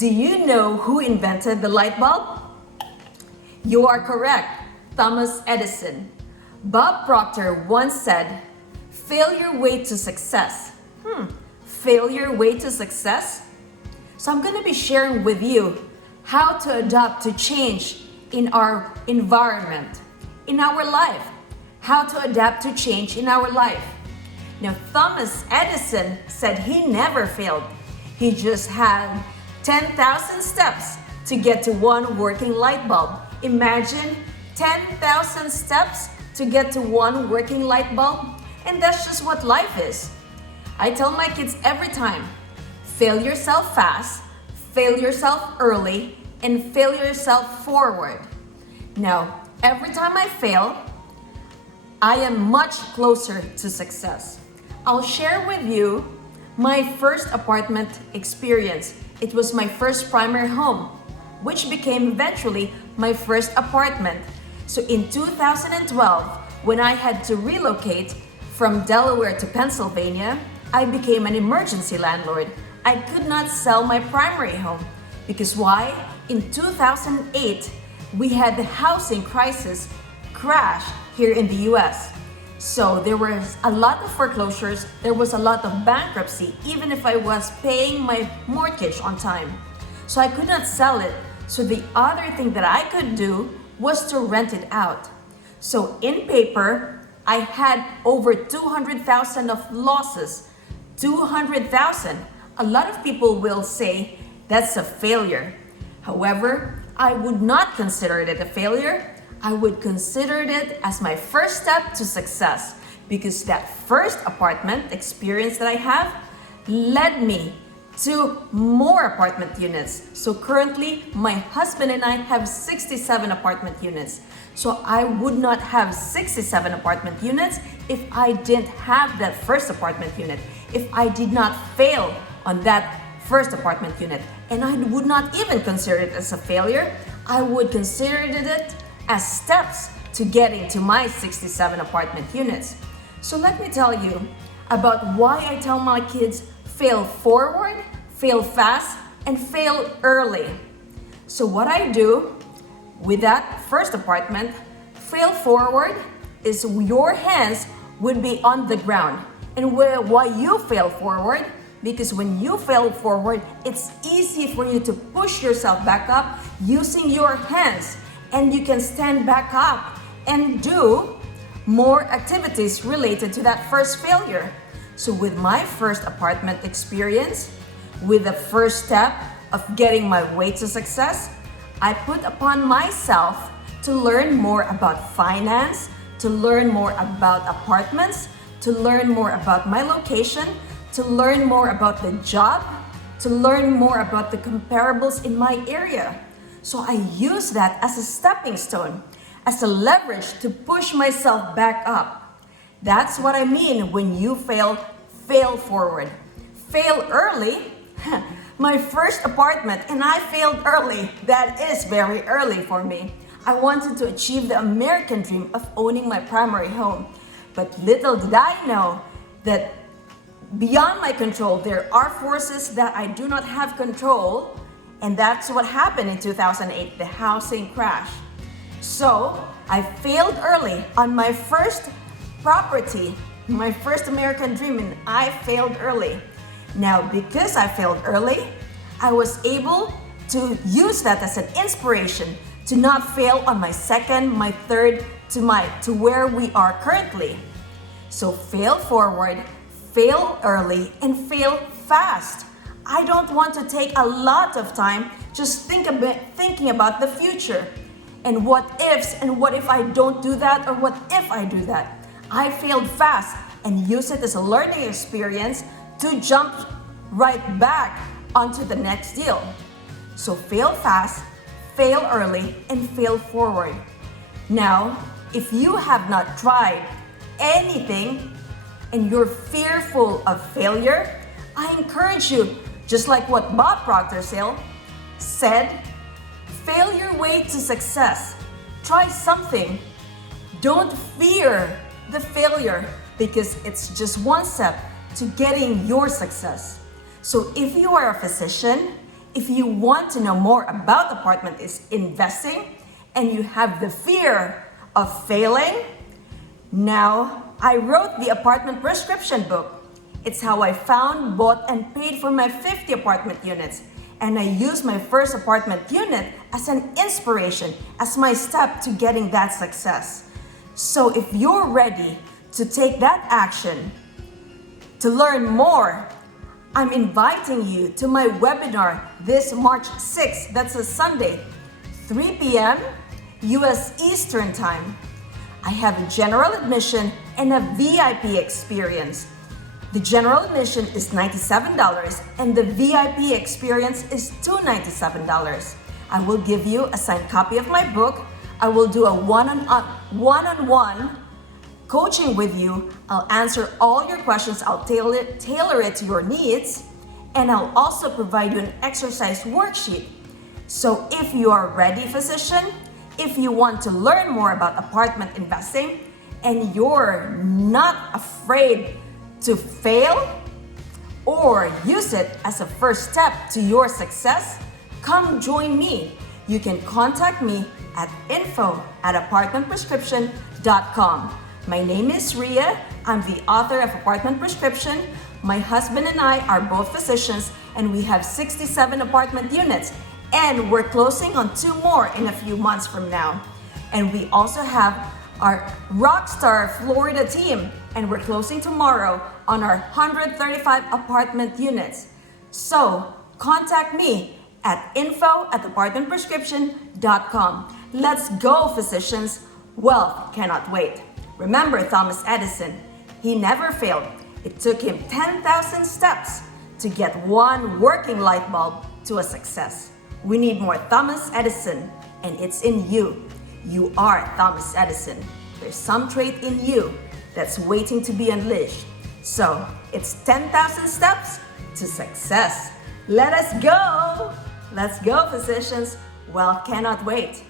Do you know who invented the light bulb? You are correct, Thomas Edison. Bob Proctor once said, "Fail your way to success." Fail your way to success? So I'm going to be sharing with you how to adapt to change in our environment, in our life. How to adapt to change in our life. Now, Thomas Edison said he never failed. He just had 10,000 steps to get to one working light bulb. Imagine 10,000 steps to get to one working light bulb. And that's just what life is. I tell my kids every time, fail yourself fast, fail yourself early, and fail yourself forward. Now, every time I fail, I am much closer to success. I'll share with you my first apartment experience. It was my first primary home, which became eventually my first apartment. So in 2012, when I had to relocate from Delaware to Pennsylvania, I became an emergency landlord. I could not sell my primary home because why? In 2008, we had the housing crisis crash here in the US. So there was a lot of foreclosures, there was a lot of bankruptcy, even if I was paying my mortgage on time. So I could not sell it. So the other thing that I could do was to rent it out. So in paper, I had over 200,000 of losses. 200,000. A lot of people will say that's a failure. However, I would not consider it a failure. I would consider it as my first step to success because that first apartment experience that I have led me to more apartment units. So currently, my husband and I have 67 apartment units. So I would not have 67 apartment units if I didn't have that first apartment unit, if I did not fail on that first apartment unit. And I would not even consider it as a failure. I would consider it as steps to getting to my 67 apartment units. So let me tell you about why I tell my kids fail forward, fail fast, and fail early. So what I do with that first apartment, fail forward, is your hands would be on the ground. And why you fail forward? Because when you fail forward, it's easy for you to push yourself back up using your hands. And you can stand back up and do more activities related to that first failure. So with my first apartment experience, with the first step of getting my way to success, I put upon myself to learn more about finance, to learn more about apartments, to learn more about my location, to learn more about the job, to learn more about the comparables in my area. So I use that as a stepping stone, as a leverage to push myself back up. That's what I mean when you fail forward. Fail early. My first apartment, and I failed early. That is very early for me. I wanted to achieve the American dream of owning my primary home. But little did I know that beyond my control, there are forces that I do not have control. And that's what happened in 2008, the housing crash. So I failed early on my first property, my first American dream, and I failed early. Now, because I failed early, I was able to use that as an inspiration to not fail on my second, my third, to where we are currently. So fail forward, fail early, and fail fast. I don't want to take a lot of time just thinking about the future and what ifs and what if I don't do that or what if I do that. I failed fast and use it as a learning experience to jump right back onto the next deal. So fail fast, fail early, and fail forward. Now, if you have not tried anything and you're fearful of failure, I encourage you, just like what Bob Proctor said, fail your way to success. Try something. Don't fear the failure because it's just one step to getting your success. So if you are a physician, If you want to know more about apartment investing and you have the fear of failing, now I wrote the apartment prescription book. It's how I found, bought, and paid for my 50 apartment units. And I used my first apartment unit as an inspiration, as my step to getting that success. So if you're ready to take that action, to learn more, I'm inviting you to my webinar this March 6th, that's a Sunday, 3 p.m. US Eastern Time. I have a general admission and a VIP experience. The general admission is $97 and the VIP experience is $297. I will give you a signed copy of my book. I will do a one-on-one coaching with you. I'll answer all your questions. I'll tailor it to your needs. And I'll also provide you an exercise worksheet. So if you are ready, physician, if you want to learn more about apartment investing and you're not afraid to fail or use it as a first step to your success, come join me. You can contact me at info@apartmentprescription.com. My name is Ria. I'm the author of Apartment Prescription. My husband and I are both physicians and we have 67 apartment units, and we're closing on 2 more in a few months from now. And we also have our Rockstar Florida team, and we're closing tomorrow on our 135 apartment units. So contact me at info@apartmentprescription.com. Let's go, physicians. Wealth cannot wait. Remember Thomas Edison, he never failed. It took him 10,000 steps to get one working light bulb to a success. We need more Thomas Edison, and it's in you. You are Thomas Edison. There's some trait in you that's waiting to be unleashed. So it's 10,000 steps to success. Let us go. Let's go, physicians. Wealth cannot wait.